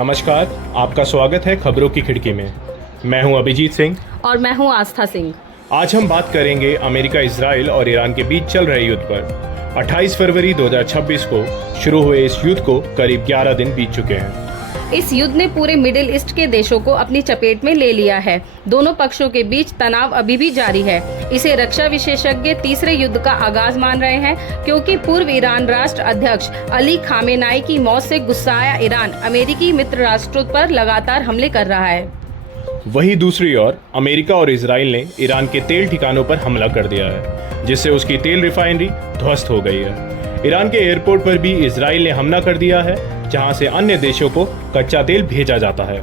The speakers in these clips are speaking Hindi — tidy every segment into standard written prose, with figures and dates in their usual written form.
नमस्कार, आपका स्वागत है खबरों की खिड़की में। मैं हूं अभिजीत सिंह और मैं हूं आस्था सिंह। आज हम बात करेंगे अमेरिका, इजराइल और ईरान के बीच चल रहे युद्ध पर। 28 फरवरी 2026 को शुरू हुए इस युद्ध को करीब 11 दिन बीत चुके हैं। इस युद्ध ने पूरे मिडिल ईस्ट के देशों को अपनी चपेट में ले लिया है। दोनों पक्षों के बीच तनाव अभी भी जारी है। इसे रक्षा विशेषज्ञ तीसरे युद्ध का आगाज मान रहे हैं, क्योंकि पूर्व ईरान राष्ट्र अध्यक्ष अली खामेनाई की मौत से गुस्साया ईरान अमेरिकी मित्र राष्ट्रों पर लगातार हमले कर रहा है। वहीं दूसरी ओर अमेरिका और इजराइल ने ईरान के तेल ठिकानों पर हमला कर दिया है, जिससे उसकी तेल रिफाइनरी ध्वस्त हो गई है। ईरान के एयरपोर्ट पर भी इजराइल ने हमला कर दिया है, जहां से अन्य देशों को कच्चा तेल भेजा जाता है।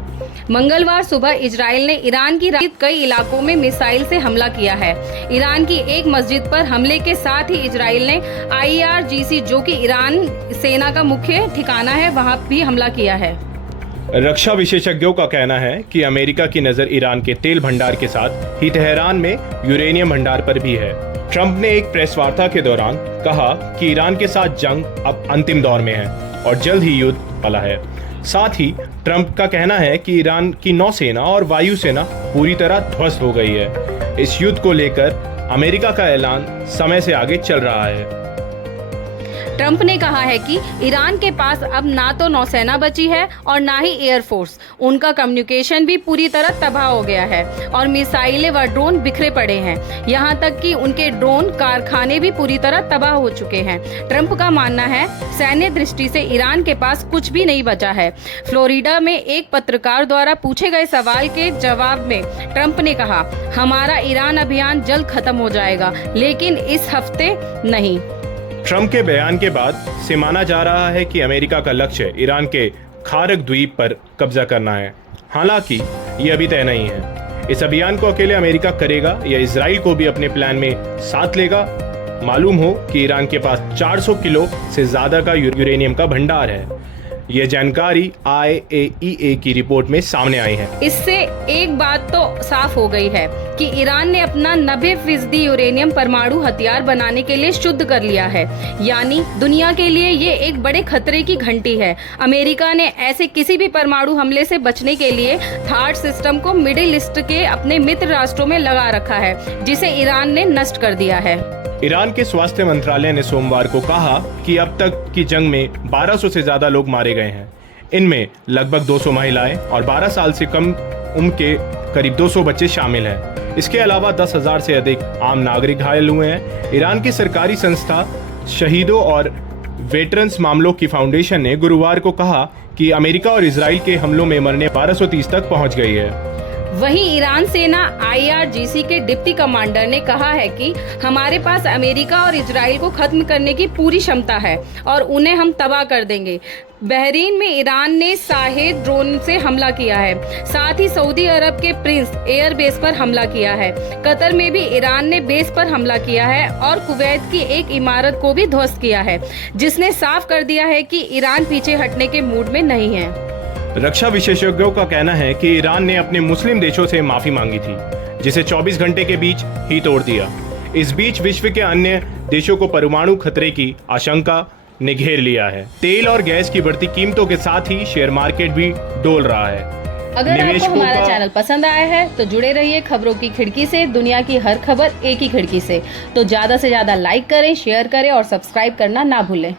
मंगलवार सुबह इजराइल ने ईरान की कई इलाकों में मिसाइल से हमला किया है। ईरान की एक मस्जिद पर हमले के साथ ही इजराइल ने IRGC, जो कि ईरान सेना का मुख्य ठिकाना है, वहां भी हमला किया है। रक्षा विशेषज्ञों का कहना है कि अमेरिका की नजर ईरान के तेल भंडार के साथ ही तेहरान में यूरेनियम भंडार पर भी है। ट्रंप ने एक प्रेस वार्ता के दौरान कहा कि ईरान के साथ जंग अब अंतिम दौर में है और जल्द ही युद्ध वाला है। साथ ही ट्रंप का कहना है कि ईरान की नौसेना और वायुसेना पूरी तरह ध्वस्त हो गई है। इस युद्ध को लेकर अमेरिका का ऐलान समय से आगे चल रहा है। ट्रंप ने कहा है कि ईरान के पास अब ना तो नौसेना बची है और ना ही एयरफोर्स। उनका कम्युनिकेशन भी पूरी तरह तबाह हो गया है और मिसाइलें व ड्रोन बिखरे पड़े हैं। यहां तक कि उनके ड्रोन कारखाने भी पूरी तरह तबाह हो चुके हैं। ट्रंप का मानना है सैन्य दृष्टि से ईरान के पास कुछ भी नहीं बचा है। फ्लोरिडा में एक पत्रकार द्वारा पूछे गए सवाल के जवाब में ट्रंप ने कहा, हमारा ईरान अभियान जल्द खत्म हो जाएगा, लेकिन इस हफ्ते नहीं। ट्रंप के बयान के बाद से माना जा रहा है कि अमेरिका का लक्ष्य ईरान के खारक द्वीप पर कब्जा करना है। हालांकि ये अभी तय नहीं है। इस अभियान को अकेले अमेरिका करेगा या इजराइल को भी अपने प्लान में साथ लेगा। मालूम हो कि ईरान के पास 400 किलो से ज्यादा का यूरेनियम का भंडार है। ये जानकारी IAEA की रिपोर्ट में सामने आई है। इससे एक बात तो साफ हो गई है कि ईरान ने अपना 90% यूरेनियम परमाणु हथियार बनाने के लिए शुद्ध कर लिया है। यानी दुनिया के लिए ये एक बड़े खतरे की घंटी है। अमेरिका ने ऐसे किसी भी परमाणु हमले से बचने के लिए थार्ड सिस्टम को मिडिल ईस्ट के अपने मित्र राष्ट्रों में लगा रखा है, जिसे ईरान ने नष्ट कर दिया है। ईरान के स्वास्थ्य मंत्रालय ने सोमवार को कहा कि अब तक की जंग में 1200 से ज्यादा लोग मारे गए हैं। इनमें लगभग 200 महिलाएं और 12 साल से कम उम्र के करीब 200 बच्चे शामिल हैं। इसके अलावा 10,000 से अधिक आम नागरिक घायल हुए हैं। ईरान की सरकारी संस्था शहीदों और वेटरन्स मामलों की फाउंडेशन ने गुरुवार को कहा कि अमेरिका और इजराइल के हमलों में मरने 1230 तक पहुंच गई है। वहीं ईरान सेना IRGC के डिप्टी कमांडर ने कहा है कि हमारे पास अमेरिका और इजराइल को खत्म करने की पूरी क्षमता है और उन्हें हम तबाह कर देंगे। बहरीन में ईरान ने शाहेद ड्रोन से हमला किया है। साथ ही सऊदी अरब के प्रिंस एयर बेस पर हमला किया है। कतर में भी ईरान ने बेस पर हमला किया है और कुवैत की एक इमारत को भी ध्वस्त किया है, जिसने साफ कर दिया है कि ईरान पीछे हटने के मूड में नहीं है। रक्षा विशेषज्ञों का कहना है कि ईरान ने अपने मुस्लिम देशों से माफी मांगी थी, जिसे 24 घंटे के बीच ही तोड़ दिया। इस बीच विश्व के अन्य देशों को परमाणु खतरे की आशंका ने घेर लिया है। तेल और गैस की बढ़ती कीमतों के साथ ही शेयर मार्केट भी डोल रहा है। अगर आपको हमारा चैनल पसंद आया है तो जुड़े रहिए खबरों की खिड़की से। दुनिया की हर खबर एक ही खिड़की से। तो ज्यादा से ज्यादा लाइक करें, शेयर करें और सब्सक्राइब करना ना भूलें।